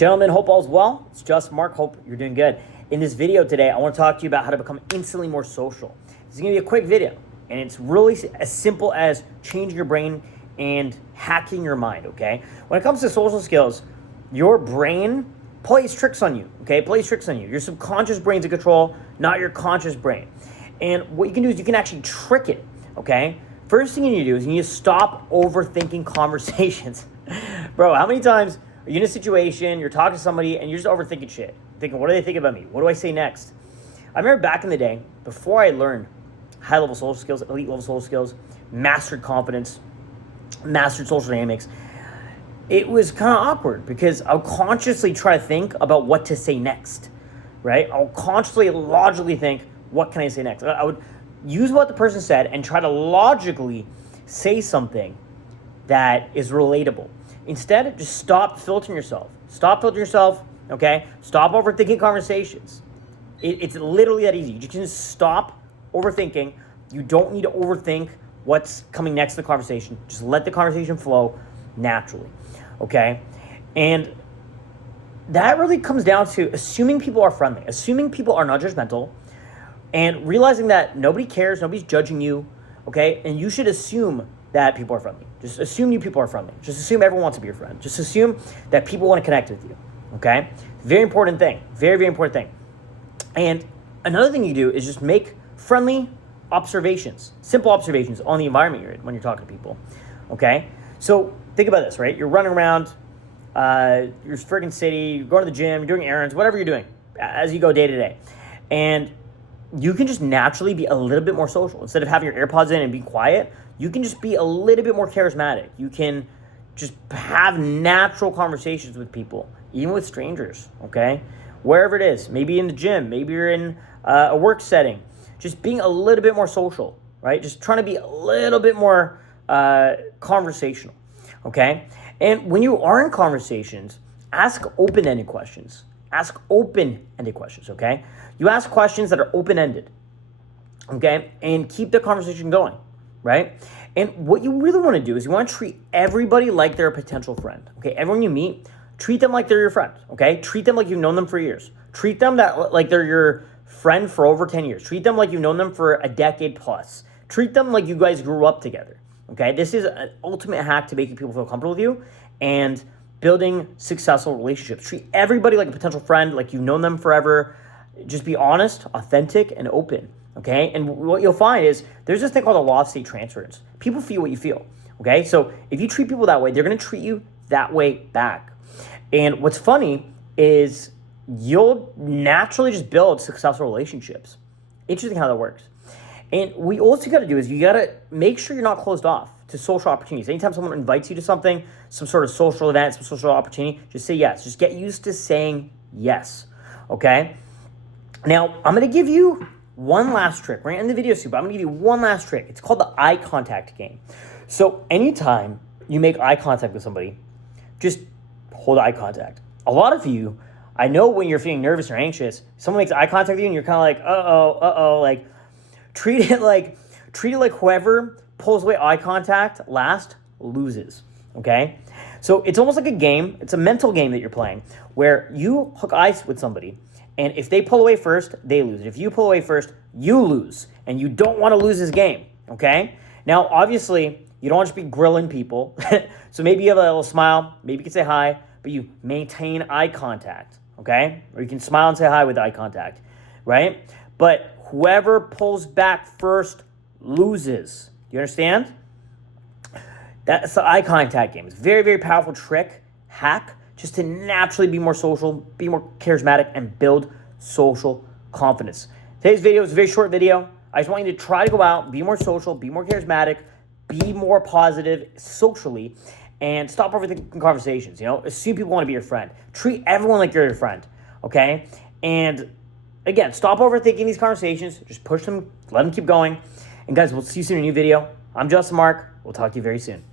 Gentlemen, hope all's well. It's just Mark. Hope you're doing good. In this video today, I want to talk to you about how to become instantly more social. This is going to be a quick video, and it's really as simple as changing your brain and hacking your mind, okay? When it comes to social skills, your brain plays tricks on you, okay? Plays tricks on you. Your subconscious brain's in control, not your conscious brain. And what you can do is you can actually trick it, okay? First thing you need to do is you need to stop overthinking conversations. Bro, how many times are you in a situation, you're talking to somebody, and you're just overthinking shit? Thinking, what do they think about me? What do I say next? I remember back in the day, before I learned high-level social skills, elite-level social skills, mastered confidence, mastered social dynamics, it was kind of awkward because I'll consciously try to think about what to say next, right? I'll consciously, logically think, what can I say next? I would use what the person said and try to logically say something that is relatable. Instead, just stop filtering yourself. Stop filtering yourself, okay? Stop overthinking conversations. It's literally that easy. You can just stop overthinking. You don't need to overthink what's coming next to the conversation. Just let the conversation flow naturally, okay? And that really comes down to assuming people are friendly, assuming people are not judgmental, and realizing that nobody cares, nobody's judging you, okay? And you should assume that people are friendly. Just assume you people are friendly. Just assume everyone wants to be your friend. Just assume that people want to connect with you, okay? Very important thing. Very, very important thing. And another thing you do is just make friendly observations, simple observations on the environment you're in when you're talking to people, okay? So think about this, right? You're running around your friggin' city, you're going to the gym, you're doing errands, whatever you're doing as you go day to day. And you can just naturally be a little bit more social. Instead of having your AirPods in and being quiet, you can just be a little bit more charismatic. You can just have natural conversations with people, even with strangers, okay? Wherever it is, maybe in the gym, maybe you're in a work setting, just being a little bit more social, right? Just trying to be a little bit more conversational, okay? And when you are in conversations, ask open-ended questions. Ask open-ended questions, okay? You ask questions that are open-ended, okay? And keep the conversation going, right? And what you really want to do is you want to treat everybody like they're a potential friend, okay? Everyone you meet, treat them like they're your friend, okay? Treat them like you've known them for years. Treat them like they're your friend for over 10 years. Treat them like you've known them for a decade plus. Treat them like you guys grew up together, okay? This is an ultimate hack to making people feel comfortable with you and building successful relationships. Treat everybody like a potential friend, like you've known them forever. Just be honest, authentic, and open, okay? And what you'll find is there's this thing called the law of state transference. People feel what you feel, okay? So if you treat people that way, they're going to treat you that way back. And what's funny is you'll naturally just build successful relationships. Interesting how that works. And what you also got to do is you got to make sure you're not closed off to social opportunities. Anytime someone invites you to something, some sort of social event, some social opportunity, just say yes. Just get used to saying yes, okay? Now, I'm going to give you one last trick. We're going to end the video soon, but I'm going to give you one last trick. It's called the eye contact game. So anytime you make eye contact with somebody, just hold eye contact. A lot of you, I know when you're feeling nervous or anxious, someone makes eye contact with you and you're kind of like, uh-oh, like treat it like whoever pulls away eye contact last loses, okay? So it's almost like a game. It's a mental game that you're playing where you hook eyes with somebody, and if they pull away first, they lose. If you pull away first, you lose, and you don't want to lose this game, okay? Now, obviously, you don't want to just be grilling people, so maybe you have a little smile, maybe you can say hi, but you maintain eye contact, okay? Or you can smile and say hi with eye contact, right? But whoever pulls back first loses. Do you understand? That's the eye contact game. It's a very, very powerful trick, hack, just to naturally be more social, be more charismatic, and build social confidence. Today's video is a very short video. I just want you to try to go out, be more social, be more charismatic, be more positive socially, and stop overthinking conversations, you know? Assume people want to be your friend. Treat everyone like you're your friend, okay? And again, stop overthinking these conversations. Just push them, let them keep going. And guys, we'll see you soon in a new video. I'm Justin Mark. We'll talk to you very soon.